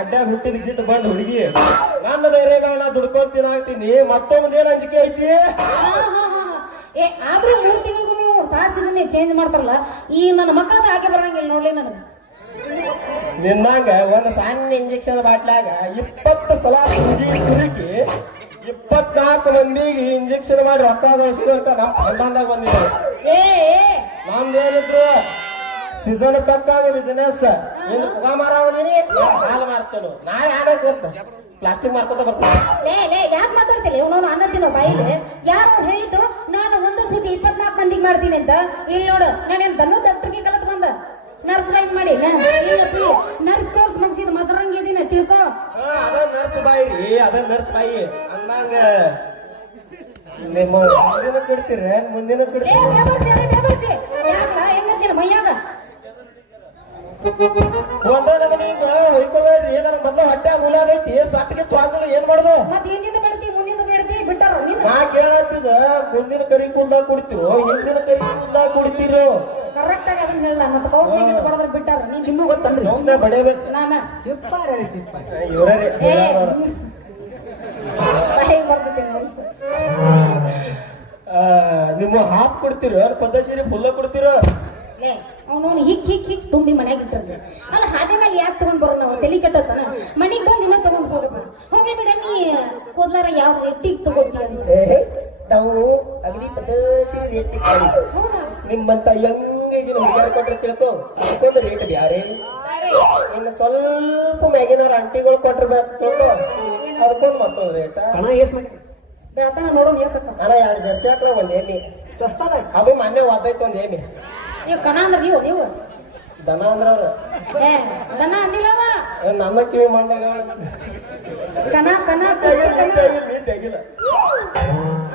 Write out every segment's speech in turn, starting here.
ಮಡ್ಯಾಗ ಹುಟ್ಟಿದ ಗಿಟ್ಟು ಬಂದ್ ಹುಡುಗಿ ನನ್ನ ಧೈರ್ಯ ನಾ ದುಡ್ಕೊಂತೀನಿ ಆಗ್ತೀನಿ ಮತ್ತೊಂದ್ ಏನ್ ಅಂಜಿಕೆ ಐತಿ ಆದ್ರೂ 3 ತಿಂಗಳಿಗೊಮ್ಮೆ ತಾಸಿಗೆ ಚೇಂಜ್ ಮಾಡ್ತಾರಲ್ಲ ಈ ನನ್ನ ಮಕ್ಕಳದ ಹಾಗೆ ಬರಂಗಿಲ್ಲ ನೋಡ್ಲಿ ನನಗ ನಿನ್ನಂಗ ಒಂದ್ ಸಣ್ಣ ಇಂಜೆಕ್ಷನ್ ಬಾಟ್ಲಾಗ 20 ಸಲ ತುರುಕಿ 24 ಮಂದಿಗೆ ಇಂಜೆಕ್ಷನ್ ಮಾಡಿ ರೊಕ್ಕ ಗಳಿಸಿದ ನಮ್ ಖಂಡಾಂದಾಗ ಬಂದಿದ್ದಾರೆ ನಮ್ದೇನಿದ್ರು ಸೀಸನ್ ತಕ್ಕಾಗ ಬಿಸಿನೆಸ್ ನೀನು ಪುಗ ಮಾರಾವದೀನಿ ಹಾಲು ಮಾರ್ತೇನು ನಾಳೆ ಆಡಕ್ ಹೋಗ್ತ ಪ್ಲಾಸ್ಟಿಕ್ ಮಾರ್ಕೋತ ಬರ್ತೀನಿ ಯಾಕೆ ಮಾತಾಡ್ತಿಲ್ಲ ಇವನು ಅನ್ನ ತಿನ್ನೋ ಬಾಯಿಲಿ ಯಾರು ಹೇಳಿದ್ದು ನಾನು ಒಂದು ಸೂಚಿ 24 ಮಂದಿಗೆ ಮಾಡ್ತೀನಿ ಅಂತ ಇಲ್ಲಿ ನೋಡು ನಾನೇನ್ ದನ್ನು ಡಾಕ್ಟರ್ಗೆ ಕಲತ್ ಬಂದ ನರ್ಸ್ ಬಾಯಿ ಮಾಡಿ ನರ್ಸ್ ಕೋರ್ಸ್ ಮುಗಿಸಿದ ಮದ್ರಂಗ ಇದೀನಿ ತಿಳ್ಕೊ ಅದ ನರ್ಸ್ ಬಾಯಿ ರೀ ಅದ ನರ್ಸ್ ಬಾಯಿ ಅಂದಂಗ ನಿಮ್ಮ ಮುಂದಿನ ಕೊಡ್ತೀರ ಮುಂದಿನ ಕೊಡ್ತೀರಿ ಹೆಂಗಂತೀನ ಮೈಯಾಗ ಈಗ ಹೊಯ್ಕೋಬೇಡ್ರಿ ನನ್ನ ಮೊದ್ಲು ಹೊಟ್ಟೆ ಮೂಲಾದೈತಿ ಸತ್ತಿಗೆ ತ್ವಾದ್ರು ಏನ್ ಮಾಡುದು ಮತ್ ಹಿಂದಿಂದ ಬೆಳತಿ ಮುಂದಿಂದ ಬೆಳತಿ ಬಿಟ್ಟಾರ ನಾ ಕೇಳತ್ತಿದ ಮುಂದಿನ ಕರಿ ಕುಂದಾಗ ಕುಡಿತಿರೋ ಹಿಂದಿನ ಕರಿ ಕುಂದಾಗ ಕುಡಿತಿರೋ ಕರೆಕ್ಟ್ ಆಗಿ ಅದನ್ನ ಹೇಳಲ್ಲ ಮತ್ತ ಕೌನ್ಸಿಲಿಂಗ್ ಕೊಡೋದ್ರ ಬಿಟ್ಟಾರ ನೀನ್ ನಿಮ್ಮೂ ಗೊತ್ತಲ್ರಿ ನಮ್ದ ಬಡೇಬೇಕು ನಾನ ಇವರೇ ಬಾಯಿಗೆ ಬರ್ಬಿಟ್ಟಿನಿ ಮನ್ಸು ನಿಮ್ಮ ಹಾಫ್ ಕೊಡ್ತಿರೋ ಪದ್ಧತಿ ಫುಲ್ಲ ಕೊಡ್ತಿರೋ ಅವನು ಹಿಕ್ ತುಂಬಿ ಮನ್ಯಾಗ ಇಟ್ಟಿರ್ತೀವಿ ಅಲ್ಲ ಹಾದಿ ಮೇಲೆ ಯಾಕೆ ತಗೊಂಡ್ ಬರೋ ನಾವು ತಲೆ ಕೆಟ್ಟತಾನ ಮನೆಗ್ ಬಂದ್ ಇನ್ನ ತಗೊಂಡ್ ಹೋಗಪ್ಪ ಹೋಗ್ಲಿ ಬಿಡ ನೀ ಕೂದ್ಲಾರ ಯಾವ ರೇಟಿಗೆ ತಗೊಳ್ತೀಯ ನಾವು ಅಗದಿ ಪದ್ಧತಿ ರೇಟ್ ನಿಮ್ಮಂತ ಯಂಗೇಜಿನ ಹುಡುಗಿಯಾರ ಕೊಟ್ರೆ ತಿಳ್ಕೊ ಅದಕ್ಕೊಂದು ರೇಟ್ ಬ್ಯಾರೆ ಇನ್ನು ಸ್ವಲ್ಪ ಮ್ಯಾಗಿನವ್ರ ಅಂಟಿಗಳು ಕೊಟ್ಟಿರ್ಬೇಕು ತಿಳ್ಕೊ ಅದಕ್ಕೊಂದು ಮತ್ತೊಂದು ರೇಟ ಬೆಳತನ ನೋಡೋಣ ಏಸಕ್ಕ ಅಣ್ಣ 2 ಜರ್ಸಿ ಹಾಕ್ಲ ಒಂದ್ ಏಮಿ ಸಸ್ತಾದಾಗ ಅದು ಮೊನ್ನೆ ವಾದೈತೆ ಒಂದ್ ಏಮಿ ಕಣ ಅಂದ್ರ ನೀವು ದನ ಅಂದ್ರ ಅವ್ರ ದನ ಅಂದಿಲ್ಲವ ನನ್ನ ಕಿವಿ ಮಂಡಗ ಕಣ ತೆಗಿಲ್ಲ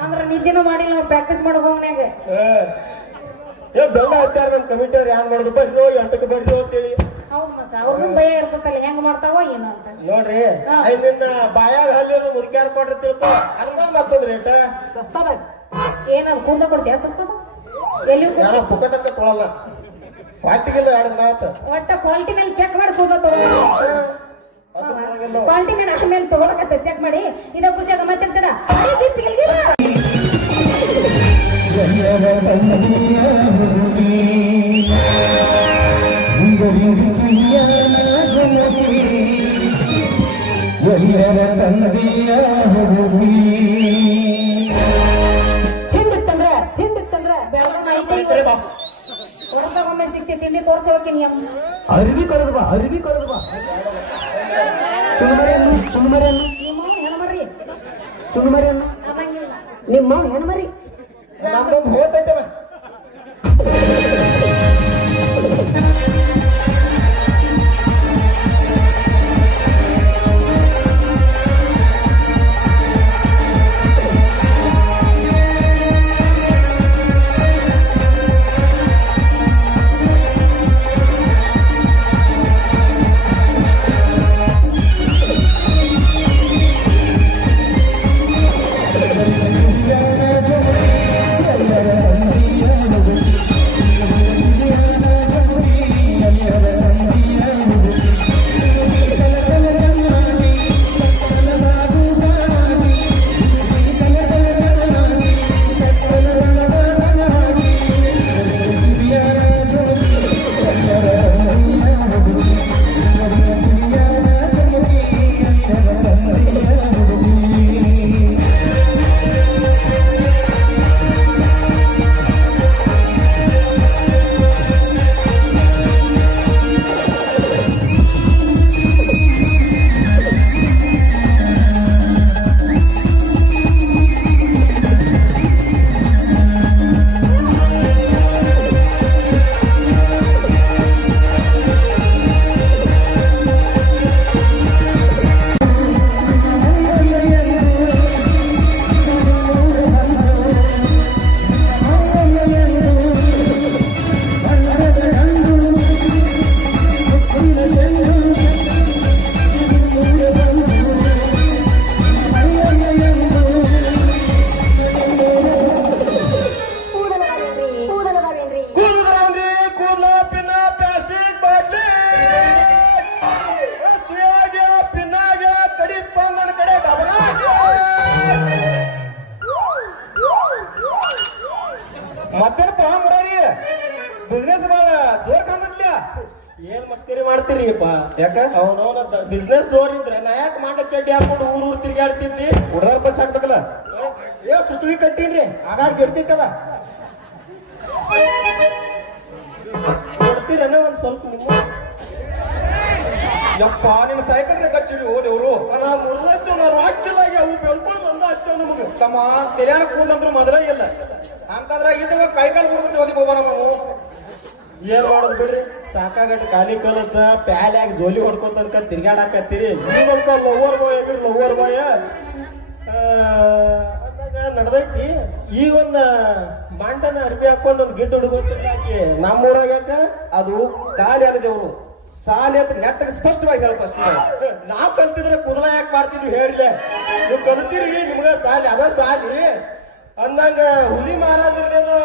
ಅಂದ್ರ ನಿದ್ದೆನೂ ಮಾಡಿಲ್ಲ ಪ್ರಾಕ್ಟೀಸ್ ಮಾಡೋದು ಅವನ್ಯಾಗ ಬೆಲ್ಲ ಹತ್ತಾರ ನಮ್ ಕಮಿಟಿ ಅವ್ರು ಯಾನ್ ಮಾಡುದು ಬರ್ರೋ 8ಕ್ಕೆ ಬರ್ರೋ ಅಂತೇಳಿ ಹೌದು ಮತ್ತ ಅವ್ರಿಗೂ ಭಯ ಇರ್ತಲ್ಲ ಹೆಂಗ್ ಮಾಡ್ತಾವ ಏನು ಅಂತ ನೋಡ್ರಿ ನಿನ್ನ ಬಾಯಾಗ ಹಲ್ಲಿ ಮುದುಕ್ಯಾರ ಕೊಟ್ರೆ ತಿಳ್ಕೊ ಅದಕ್ಕೊಂದು ಮತ್ತೊಂದು ರೇಟ ಸಸ್ತಾದಾಗ ಏನದು ಕೂದಲ ಕೊಡ್ತೀಯ ಸಸ್ತದ ಎಲ್ಲಿ ಯಾರ ಪುಕ್ಕಟಕ್ಕ ತೊಳಲ್ಲ ಪಾಟಿಗೆಲ್ಲ 2 ದಿನ ಆತ ಒಟ್ಟ ಕ್ವಾಲಿಟಿ ಮೇಲೆ ಚೆಕ್ ಮಾಡಿ ಕೂದಲ ತಗೊಳ್ಳಿ ಕ್ವಾಲಿಟಿ ಮೇಲೆ ಆಮೇಲೆ ತಗೊಳಕತ್ತ ಚೆಕ್ ಮಾಡಿ ಇದ ಖುಷಿಯಾಗ ಮಾತಾಡ್ತಾರ ಹೊರಗೊಮ್ಮೆ ಸಿಕ್ತಿ ತಿಂಡಿ ತೋರ್ಸೋಕೆ ನಿಯಮ ಅರಿವಿ ಕೊರದು ಬಾ ಚುನುಮರಿ ನಿಮ್ಮ ಹೆಣ್ಮರಿ ಚುನುಮರಿ ಅನ್ನಂಗಿಲ್ಲ ನಿಮ್ಮ ಹೆಣ್ಮರಿ ನಮ್ದೊಂದು ಹೋತೈತಲ್ಲ ಏನ್ ಮಸ್ಕರಿ ಮಾಡ್ತೀರಿಪ್ಪ? ಯಾಕ ಅವನವನ ಬಿಸ್ನೆಸ್ ಡೋರ್ ಇದ್ರೆ ನಾ ಯಾಕೆ ಮಾಟ ಚಡ್ಡಿ ಹಾಕೊಂಡು ಊರ್ ತಿರ್ಗಾಡ್ತಿದ್ದಿ? ಹುಡುಗರ ಪಚ್ಚ ಹಾಕ್ಬೇಕಲ್ಲ. ಏ ಸುತ್ತಳಿ ಕಟ್ಟಿನ್ರಿ ಆಗಾಗ ಜಡ್ತಿತ್ತದ ಕೊಡ್ತೀರನ ಒಂದ್ ಸ್ವಲ್ಪ ನಿಮ್ಮ ಯಪ್ಪ ನಿನ್ನ ಸೈಕಲ್ ಕಚ್ಚಿಡಿ ಹೋದೆವ್ರು. ನಾ ಮುರಿದದ್ದು ನಾ ರಾಕಿಲ್ಲ ಅವು ಬೆಳ್ಕೊಂಡು ಬಂದ ಅಷ್ಟೇ ನಮಗೆ. ತಮ್ಮ ತೆರ್ಯಾನ ಕೂದಂದ್ರು ಮೊದಲೇ ಇಲ್ಲ ಅಂತಂದ್ರ ಇದಾಗ ಕೈಕಾಲು ಮುರಿದು ಓದಿ ಹೋಗೋಣ ನಾವು. ಏನ್ ಮಾಡೋದು ಬಿಡ್ರಿ, ಸಾಕಾಗಟ್ಟು ಖಾಲಿ ಕಲತ್ತ ಪ್ಯಾಲ್ಯಾಗ ಜೋಲಿ ಹೊಡ್ಕೋತನ್ಕ ತಿರ್ಗಾಡಾಕತ್ತೀರಿ. ಲವರ್ ಬಾಯ್ ಆಗಿರಿ ಲವರ್ ಬಾಯ ನಡ್ದೈತಿ. ಈಗ ಒಂದ ಬಾಂಟನ ಅರ್ಬಿ ಹಾಕೊಂಡು ಒಂದ್ ಗಿಡ್ ಹುಡುಗಿ ನಮ್ಮೂರಾಗ ಯಾಕ ಅದು ಕಾಲಿ ಅನ್ನದೇವ್ರು ಸಾಲಿ ಅಂತ ನೆಟ್ಟಗೆ ಸ್ಪಷ್ಟವಾಗಿ ಹೇಳ ಫಸ್ಟ್. ನಾವ್ ಕಲ್ತಿದ್ರೆ ಕುದಲ ಯಾಕೆ ಮಾಡ್ತಿದ್ವಿ ಹೇಳ್ಲೆ? ನೀವು ಕಲ್ತಿರಿ ನಿಮ್ಗ ಸಾಲಿ ಅದ ಸಾಲಿ ಅಂದಾಗ ಹುಲಿ ಮಹಾರಾಜರೇನು